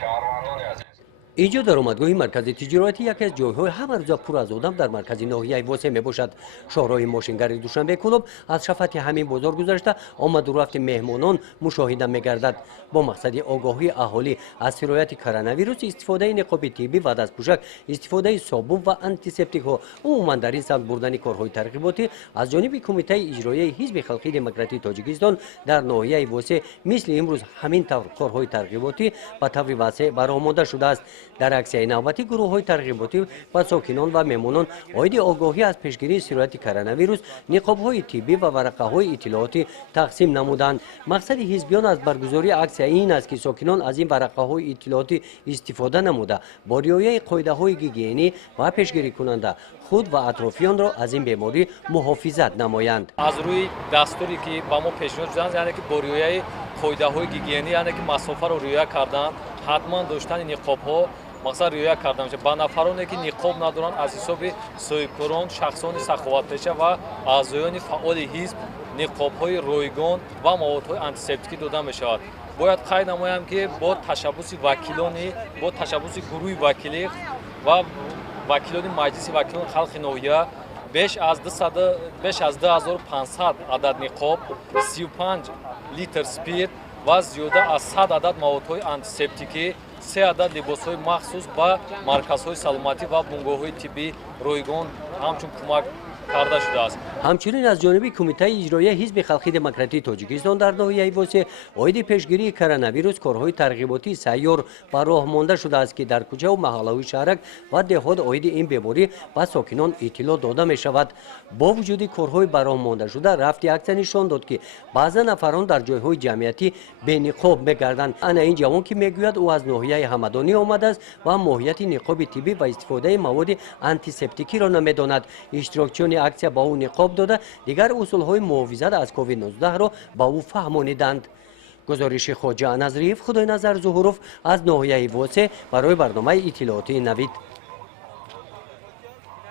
شهروندان عزیز اینجا درآمدگاه مرکز تجارتی یکی از جایهای همه روزه پر از آدم در مرکز ناحیه واسه میباشد. شهرهای ماشینگری دوشنبه کلوب از شفت همین بازار گذشته آمد و رفت مهمانان مشاهده میگردد. با مقصد آگاهی اهالی از سرایت کرونا ویروس، استفاده نقاب طبی و دستپوشک، استفاده صابون و آنتیسپتیک ها عموما در این سمت بردن کارهای ترغیباتی از جانب کمیته اجرایی حزب خلقی دموکراتیک تاجیکستان در ناحیه واسه مثل امروز همین کارهای ترغیباتی به طور واسع برآورده شده است. در عکس نوبتی گروه‌های ترغیباتی و ساکنان و مهمانان عاید آگاهی از پیشگیری سرایت کرونا ویروس نقاب‌های طبی و ورقه‌های اطلاعاتی تقسیم نمودند. مقصد حزبیان از برگزاری عکس این است که ساکنان از این ورقه‌های اطلاعاتی استفاده نموده با رعایت قاعده‌های گیگینی و پیشگیری کننده خود و اطرافیان را از این بیماری محافظت نمایند. از روی دستوری که با ما پیشنهاد شدند، یعنی که با رعایت قاعده‌های گیگینی، یعنی که مسافه را رعایت کردن، حتما داشتن نقاب‌ها مقصد رعایت کرده میشه. با نفرانی که نقاب ندارن از حساب صاحبکاران، شخصان سخاوتپیشه و اعضایان فعال حزب نقاب‌های رایگان و موادهای آنتیسپتیکی داده میشود. باید قید نمایم که با تشبث وکیلانی، با تشبث گروه وکیلی و وکیلان مجلس وکیلان خلق ناحیه بیش از 2500 عدد نقاب، 35 لیتر سپیرت و زیاده از 100 عدد موادهای آنتیسپتیکی، 3 عدد لباس‌های مخصوص با مرکزهای سلامتی و بنگاه‌های طبی رایگان همچون کمک کرده شده است. همچنین از جانب کمیته اجرایی حزب خلقی دموکراتیک تاجیکستان در ناحیه واسه عاید پیشگیری کرونا ویروس کارهای ترغیباتی سیار به راه مانده شده است که در کوچه و محله‌های شهرک و دهات عاید این بیماری به ساکنان اطلاع داده می شود. با وجود کارهای به راه مانده شده، رفتی عکس نشان داد که بعضی نفران در جایهای جمعیتی به نقاب میگردند. انا این جوان که میگوید او از ناحیه همدانی آمده است و ماهیت نقاب طبی و استفاده مواد آنتیسپتیکی را نمیداند. اشتراکچیان عکس با او نقاب داده دیگر اصولهای محافظت از کووید 19 را با او فهمانیدند. گزارش خواجه نظریف خدای نظر ظهوروف از ناحیه واسه برای برنامه اطلاعاتی نوید.